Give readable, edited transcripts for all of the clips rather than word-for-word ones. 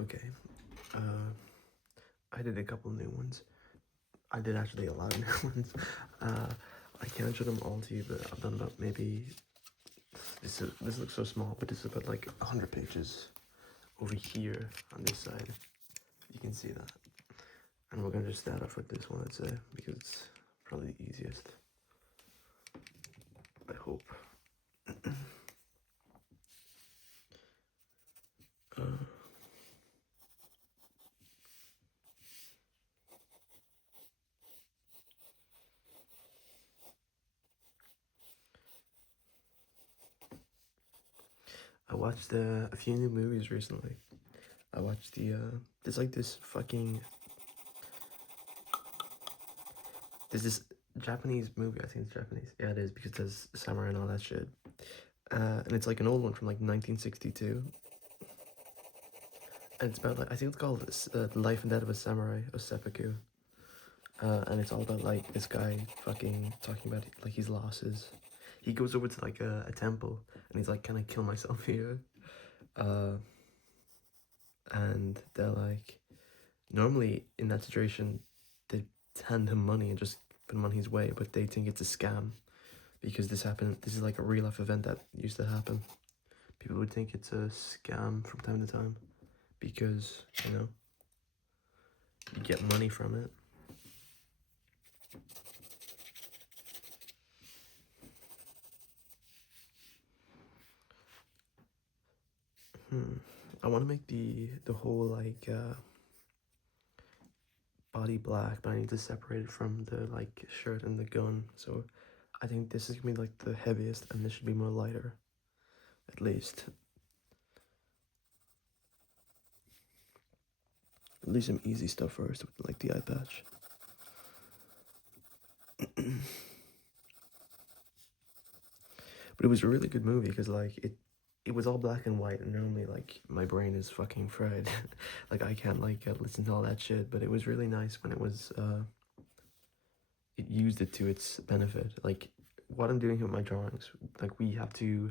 Okay. Uh, I did a couple new ones. I did actually a lot of new ones. Uh, I can't show them all to you, but I've done about maybe this looks so small, but this is about like 100 pages over here on this side. You can see that, and we're gonna just start off with this one, I'd say, because it's probably the easiest. I hope. uh, I watched a few new movies recently. I watched there's like this fucking there's this Japanese movie. I think it's Japanese. Yeah, it is because there's samurai and all that shit. And it's like an old one from like 1962. And it's about like I think it's called The Life and Death of a Samurai or Seppuku. And it's all about like this guy fucking talking about like his losses. He goes over to like a temple and he's like, "Can I kill myself here?" Uh, and they're like, normally in that situation, they hand him money and just put him on his way, but they think it's a scam because this happened. This is like a real life event that used to happen. People would think it's a scam from time to time because you get money from it. I want to make the whole like body black, but I need to separate it from the like shirt and the gun. So I think this is gonna be like the heaviest, and this should be more lighter, at least. At least some easy stuff first, with like the eye patch. But it was a really good movie because like it was all black and white, and normally like my brain is fucking fried. Like I can't like listen to all that shit. But it was really nice when it was it used it to its benefit. Like what I'm doing with my drawings, like we have to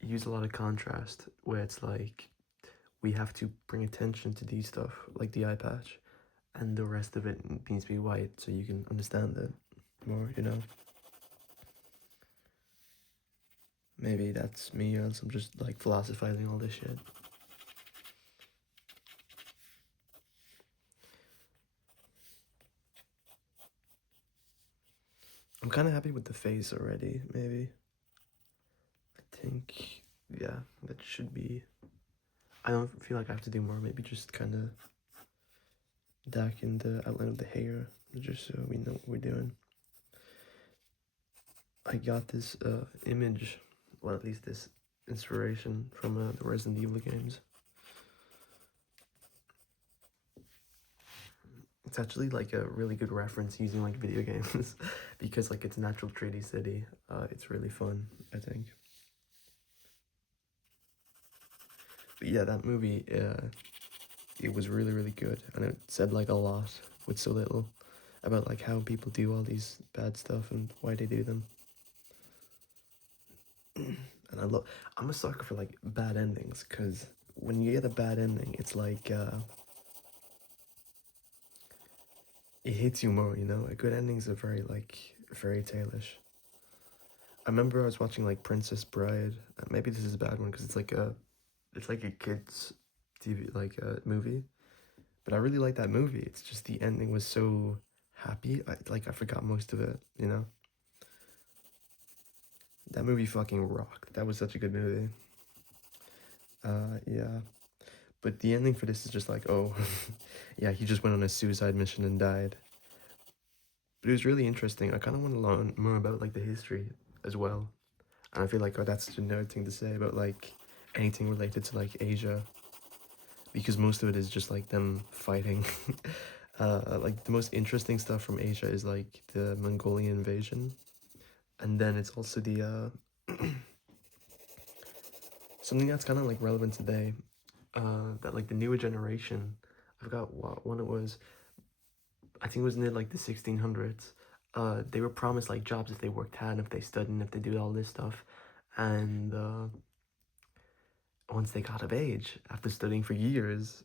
use a lot of contrast where it's like we have to bring attention to these stuff like the eye patch, and the rest of it needs to be white so you can understand it more. Maybe that's me, or else I'm just like philosophizing all this shit. I'm kind of happy with the face already, maybe. I think, yeah, that should be. I don't feel like I have to do more, maybe just kind of darken the outline of the hair, just so we know what we're doing. I got this image, well, at least this inspiration from the Resident Evil games. It's actually like a really good reference using like video games because like it's a natural 3D city. It's really fun, I think. But yeah, that movie, it was really, really good, and it said like a lot with so little about like how people do all these bad stuff and why they do them. And I'm a sucker for like bad endings, because when you get a bad ending, it's like it hits you more. A good ending's a very like fairy tale-ish. I remember I was watching like Princess Bride. Maybe this is a bad one because it's like a kids TV like movie, but I really like that movie. It's just the ending was so happy. I forgot most of it. That movie fucking rocked. That was such a good movie. Yeah. But the ending for this is just like, oh, yeah, he just went on a suicide mission and died. But it was really interesting. I kind of want to learn more about like the history as well. And I feel like, oh, that's such a nerd thing to say about like anything related to like Asia, because most of it is just like them fighting. Like the most interesting stuff from Asia is like the Mongolian invasion, and then it's also the something that's kind of like relevant today. That like the newer generation, I forgot what one it was. I think it was near like the 1600s. They were promised like jobs if they worked hard, if they studied, and if they do all this stuff, and once they got of age after studying for years,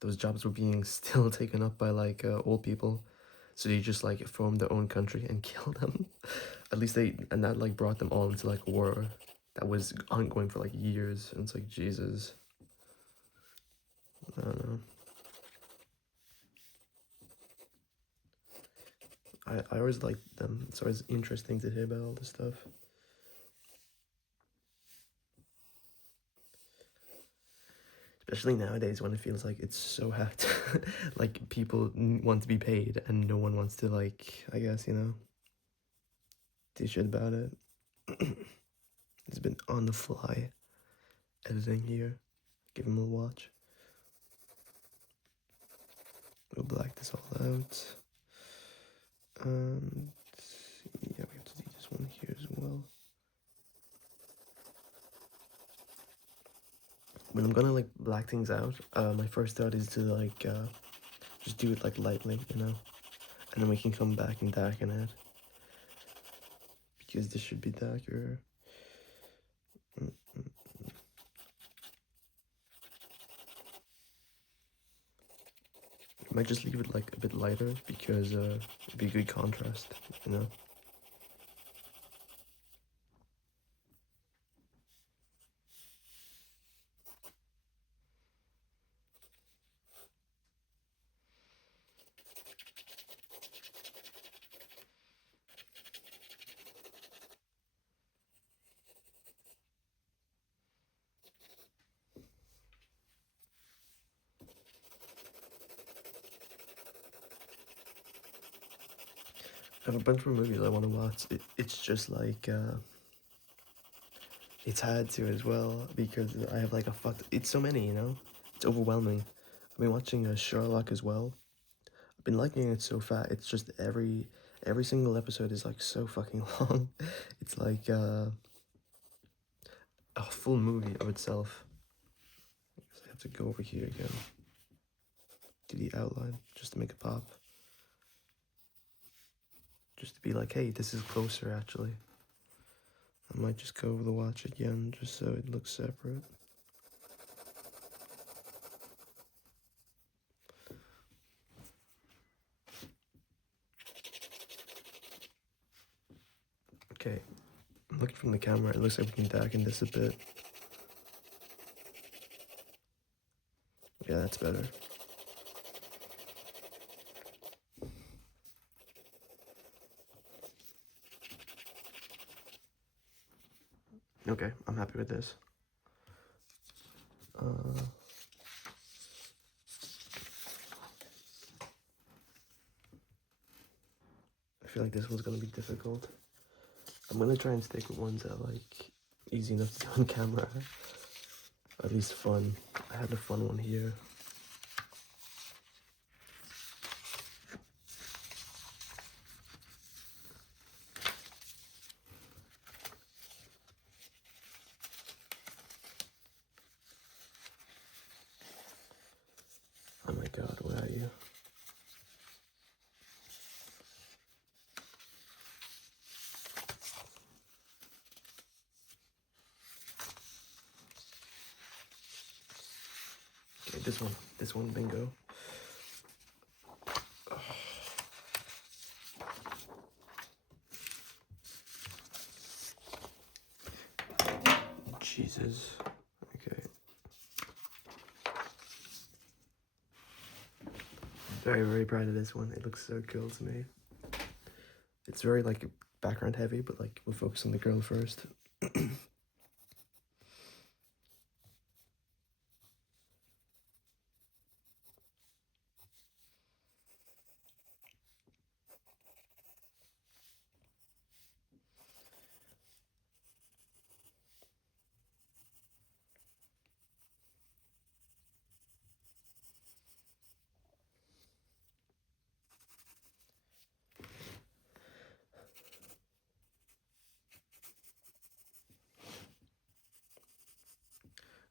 those jobs were being still taken up by like old people, so they just like formed their own country and killed them. At least they, and that like brought them all into like war that was ongoing for like years, and it's like Jesus. I don't know. I always liked them. It's always interesting to hear about all this stuff. Especially nowadays when it feels like it's so hacked. Like people want to be paid and no one wants to like, I guess, you know, do shit about it. It's been on the fly editing here. Give him a watch. We'll black this all out. And yeah, we have to do this one here as well. When I'm gonna like black things out, my first thought is to like just do it like lightly, you know, and then we can come back and darken it because this should be darker. I might just leave it like a bit lighter because it'd be good contrast, you know. I have a bunch more movies I want to watch. It's just like it's hard to as well because I have like a fuck. It's so many, you know. It's overwhelming. I've been watching Sherlock as well. I've been liking it so far. It's just every single episode is like so fucking long. It's like a full movie of itself. I have to go over here again. Do the outline just to make it pop. Just to be like, hey, this is closer actually. I might just go over the watch again just so it looks separate. Okay, I'm looking from the camera. It looks like we can darken this a bit. Yeah, that's better. Okay, I'm happy with this. I feel like this one's gonna be difficult. I'm gonna try and stick with ones that are like easy enough to do on camera. Or at least fun. I had a fun one here. Oh my god, where are you? Okay, this one, bingo. Jesus. Okay. Very, very proud of this one. It looks so cool to me. It's very like background heavy, but like we'll focus on the girl first.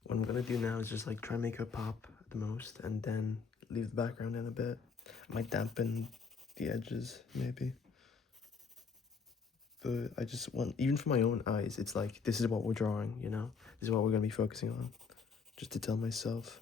What I'm gonna do now is just like try and make her pop the most and then leave the background in a bit. I might dampen the edges maybe. But I just want, even for my own eyes, it's like, this is what we're drawing, you know? This is what we're gonna be focusing on. Just to tell myself.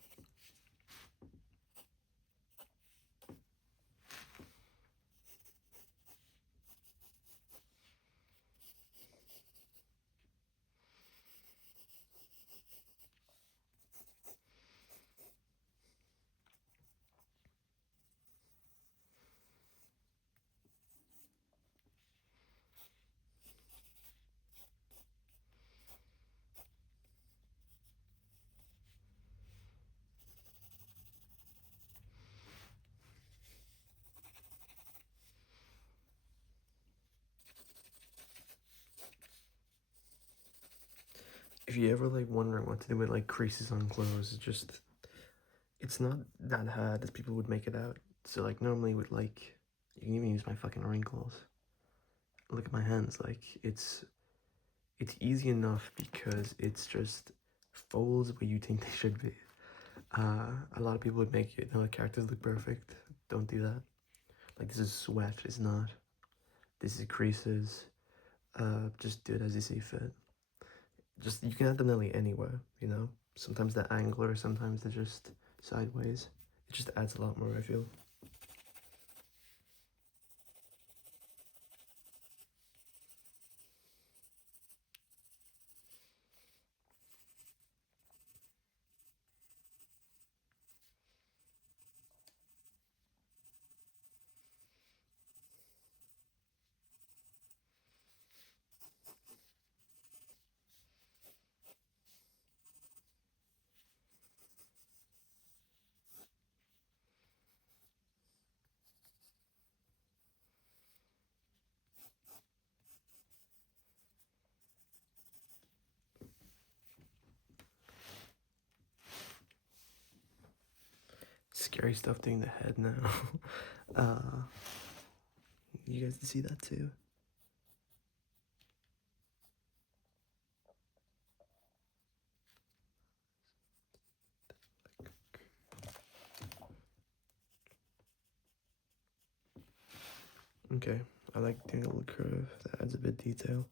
if you ever like wondering what to do with like creases on clothes, it's not that hard as people would make it out. So like normally with like, you can even use my fucking wrinkles. Look at my hands, like it's easy enough because it's just folds where you think they should be. A lot of people would make it, characters look perfect. Don't do that. Like this is sweat, it's not. This is creases. Just do it as you see fit. Just, you can add them nearly anywhere, you know? Sometimes they're angular, sometimes they're just sideways. It just adds a lot more, I feel. Scary stuff doing the head now. uh, you guys see that too? Okay, I like doing a little curve that adds a bit of detail.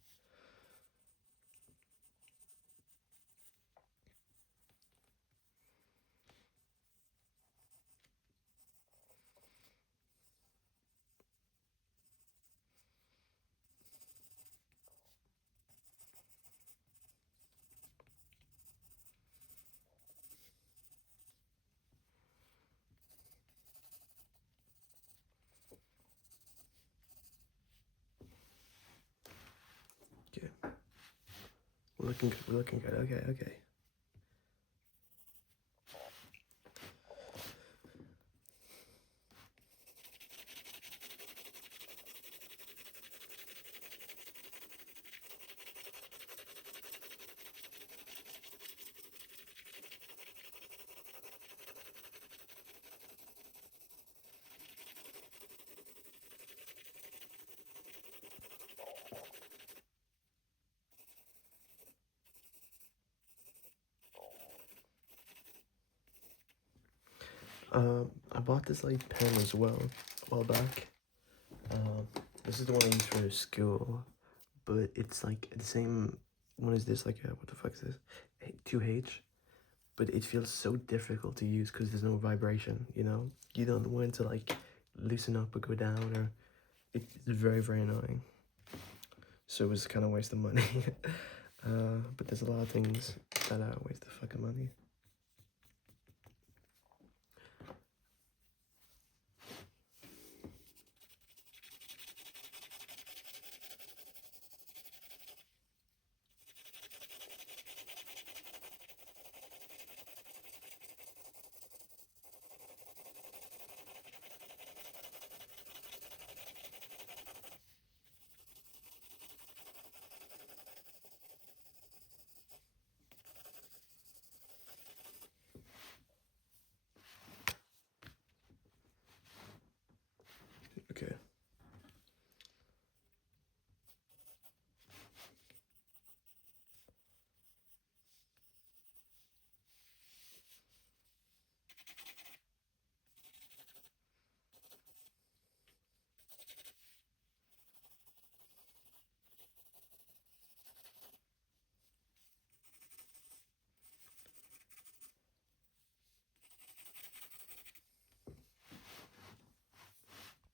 Okay, we're looking good, we're looking good. Okay, okay. I bought this like pen as well a while back. This is the one I use for school, but it's like the same one as this, like what the fuck is this? 2H, but it feels so difficult to use because there's no vibration, you know? You don't know when to like loosen up or go down, or it's very, very annoying. So it was kind of waste of money. But there's a lot of things that are a waste of fucking money.